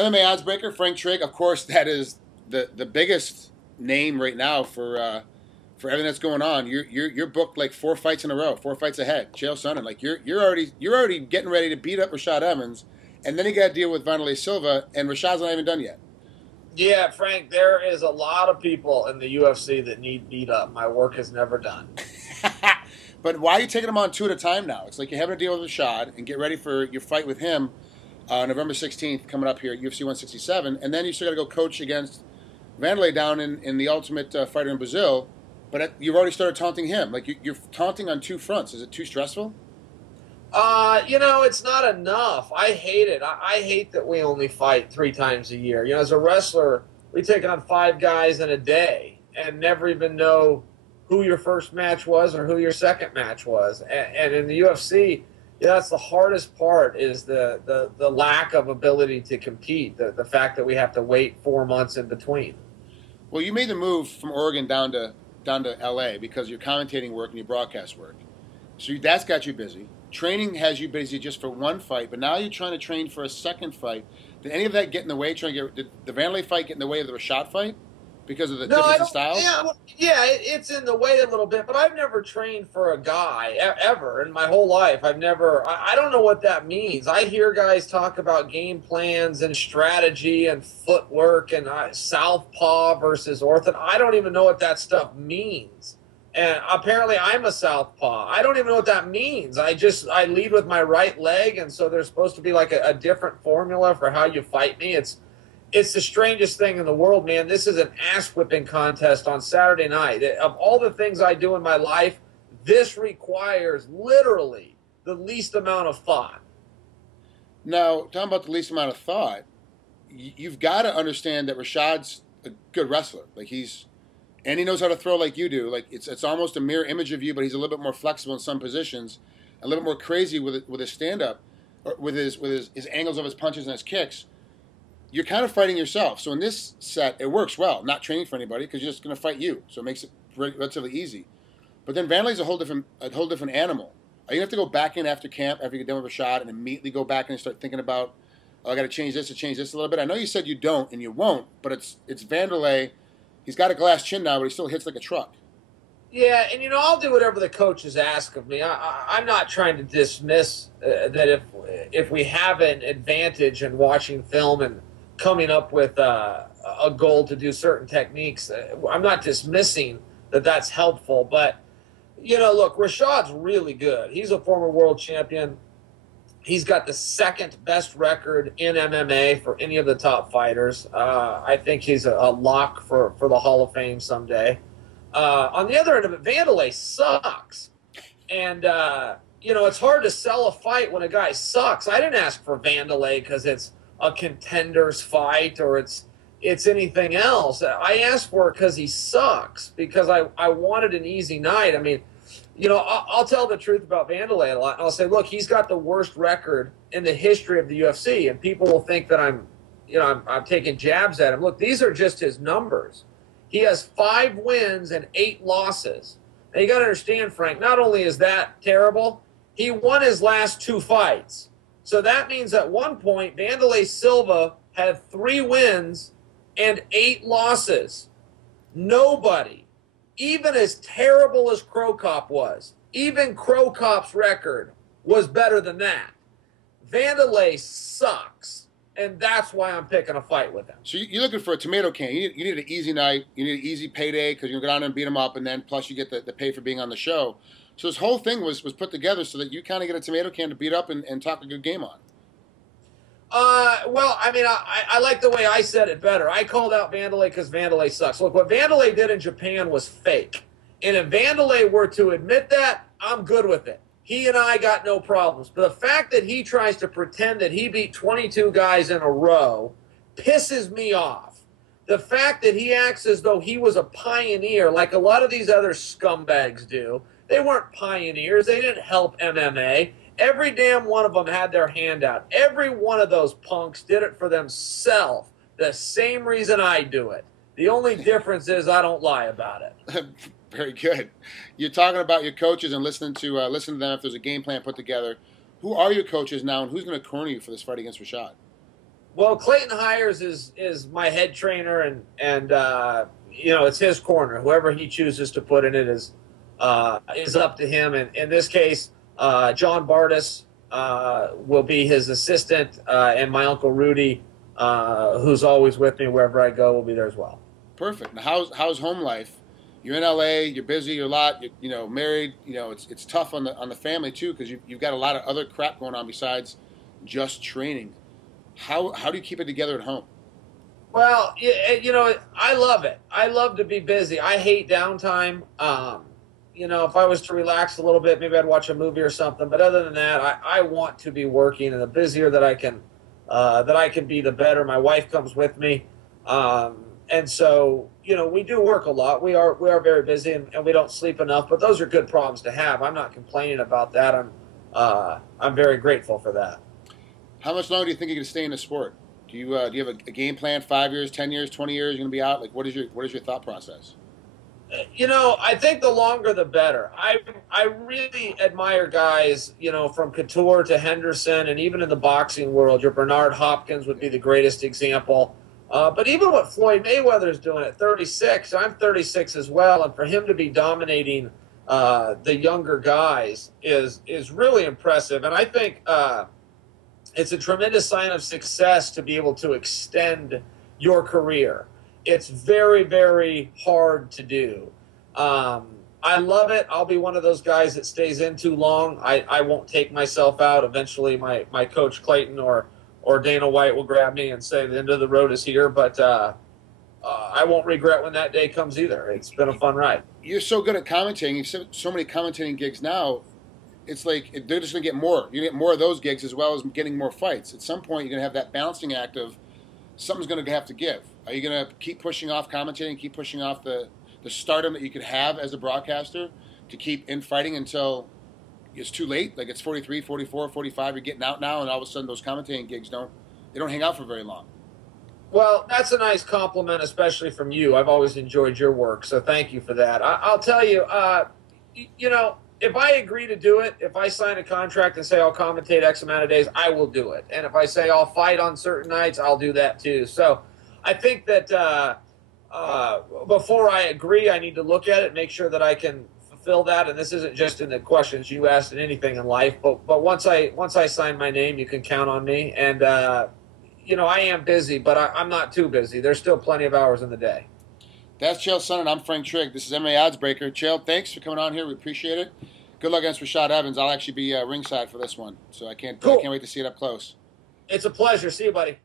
MMA Oddsbreaker, Frank Trigg. Of course, that is the biggest name right now for everything that's going on. You're booked like 4 fights in a row, 4 fights ahead. Chael Sonnen, like you're already getting ready to beat up Rashad Evans, and then you got to deal with Wanderlei Silva, and Rashad's not even done yet. Yeah, Frank, there is a lot of people in the UFC that need beat up. My work is never done. But why are you taking them on 2 at a time now? It's like you're having to deal with Rashad and get ready for your fight with him November 16th coming up here at UFC 167, and then you still got to go coach against Wanderlei down in the Ultimate Fighter in Brazil. But you've already started taunting him. Like you're taunting on 2 fronts. Is it too stressful? It's not enough. I hate it. I hate that we only fight 3 times a year. As a wrestler, we take on 5 guys in a day and never even know who your first match was or who your second match was. And in the UFC, that's the hardest part is the lack of ability to compete, the fact that we have to wait 4 months in between. Well, you made the move from Oregon down to LA because of your commentating work and your broadcast work. So that's got you busy. Training has you busy just for 1 fight, but now you're trying to train for a second fight. Did any of that get in the way? Did the Wanderlei fight get in the way of the Rashad fight because of the difference in styles? It's in the way a little bit, but I've never trained for a guy ever in my whole life. I don't know what that means. I hear guys talk about game plans and strategy and footwork and southpaw versus orthodox. I don't even know what that stuff means. And apparently I'm a southpaw. I don't even know what that means. I lead with my right leg, and so there's supposed to be like a different formula for how you fight me. It's the strangest thing in the world, man. This is an ass-whipping contest on Saturday night. Of all the things I do in my life, this requires literally the least amount of thought. Now, talking about the least amount of thought, you've got to understand that Rashad's a good wrestler. And he knows how to throw like you do. Like it's almost a mirror image of you, but he's a little bit more flexible in some positions, a little bit more crazy with his stand-up, or with his angles of his punches and his kicks. You're kind of fighting yourself. So in this set, it works well. Not training for anybody because you're just going to fight you. So it makes it relatively easy. But then Wanderlei's a whole different animal. Are you going to have to go back in after camp, after you get done with Rashad, and immediately go back in and start thinking about, I got to change this a little bit? I know you said you don't and you won't, but it's Wanderlei. He's got a glass chin now, but he still hits like a truck. Yeah, and I'll do whatever the coaches ask of me. I'm not trying to dismiss that if we have an advantage in watching film and coming up with a goal to do certain techniques, I'm not dismissing that that's helpful. But, look, Rashad's really good. He's a former world champion. He's got the 2nd best record in MMA for any of the top fighters. I think he's a lock for the Hall of Fame someday. On the other end of it, Wanderlei sucks. And, it's hard to sell a fight when a guy sucks. I didn't ask for Wanderlei because it's a contender's fight or it's anything else. I asked for it because he sucks, because I wanted an easy night. I mean, I'll tell the truth about Wanderlei a lot. I'll say, look, he's got the worst record in the history of the UFC, and people will think that I'm taking jabs at him. Look, these are just his numbers. He has 5 wins and 8 losses. Now, you got to understand, Frank, not only is that terrible, he won his last 2 fights. So that means at one point, Wanderlei Silva had 3 wins and 8 losses. Nobody, even as terrible as Crow Cop was, even Crow Cop's record was better than that. Wanderlei sucks, and that's why I'm picking a fight with him. So you're looking for a tomato can. You need an easy night. You need an easy payday because you're going to go down and beat him up, and then plus you get the pay for being on the show. So this whole thing was put together so that you kind of get a tomato can to beat up and talk a good game on. Well, I mean, I like the way I said it better. I called out Wanderlei because Wanderlei sucks. Look, what Wanderlei did in Japan was fake. And if Wanderlei were to admit that, I'm good with it. He and I got no problems. But the fact that he tries to pretend that he beat 22 guys in a row pisses me off. The fact that he acts as though he was a pioneer, like a lot of these other scumbags do. They weren't pioneers. They didn't help MMA. Every damn one of them had their hand out. Every one of those punks did it for themselves. The same reason I do it. The only difference is I don't lie about it. Very good. You're talking about your coaches and listening to them if there's a game plan put together. Who are your coaches now, and who's going to corner you for this fight against Rashad? Well, Clayton Hires is my head trainer, and it's his corner. Whoever he chooses to put in it is up to him. And in this case, John Bardis will be his assistant, and my uncle Rudy, who's always with me wherever I go, will be there as well. Perfect. Now, how's home life? You're in LA. You're busy. You're a lot. You're married. It's tough on the family too, because you've got a lot of other crap going on besides just training. How do you keep it together at home? Well, I love it. I love to be busy. I hate downtime. If I was to relax a little bit, maybe I'd watch a movie or something. But other than that, I want to be working, and the busier that I can be, the better. My wife comes with me, and so we do work a lot. We are very busy, and we don't sleep enough. But those are good problems to have. I'm not complaining about that. I'm very grateful for that. How much longer do you think you can stay in the sport? Do you have a game plan? 5 years, 10 years, 20 years? You're going to be out. Like, what is your thought process? I think the longer the better. I really admire guys, from Couture to Henderson, and even in the boxing world, your Bernard Hopkins would be the greatest example. But even what Floyd Mayweather is doing at 36, I'm 36 as well, and for him to be dominating the younger guys is really impressive. And I think it's a tremendous sign of success to be able to extend your career. It's very, very hard to do. I love it. I'll be one of those guys that stays in too long. I won't take myself out. Eventually, my coach Clayton or Dana White will grab me and say the end of the road is here. But I won't regret when that day comes either. It's been a fun ride. You're so good at commentating. You've so many commentating gigs now. It's like they're just going to get more. You get more of those gigs as well as getting more fights. At some point, you're going to have that balancing act of something's going to have to give. Are you going to keep pushing off commentating, keep pushing off the stardom that you could have as a broadcaster to keep infighting until it's too late? Like it's 43, 44, 45, you're getting out now, and all of a sudden those commentating gigs don't hang out for very long. Well, that's a nice compliment, especially from you. I've always enjoyed your work, so thank you for that. I'll tell you, if I agree to do it, if I sign a contract and say I'll commentate X amount of days, I will do it. And if I say I'll fight on certain nights, I'll do that too. So I think that before I agree, I need to look at it, make sure that I can fulfill that. And this isn't just in the questions you asked in anything in life. But once I sign my name, you can count on me. And, I am busy, but I'm not too busy. There's still plenty of hours in the day. That's Chael Sonnen. I'm Frank Trigg. This is MMA Oddsbreaker. Chael, thanks for coming on here. We appreciate it. Good luck against Rashad Evans. I'll actually be ringside for this one, so I can't wait to see it up close. It's a pleasure. See you, buddy.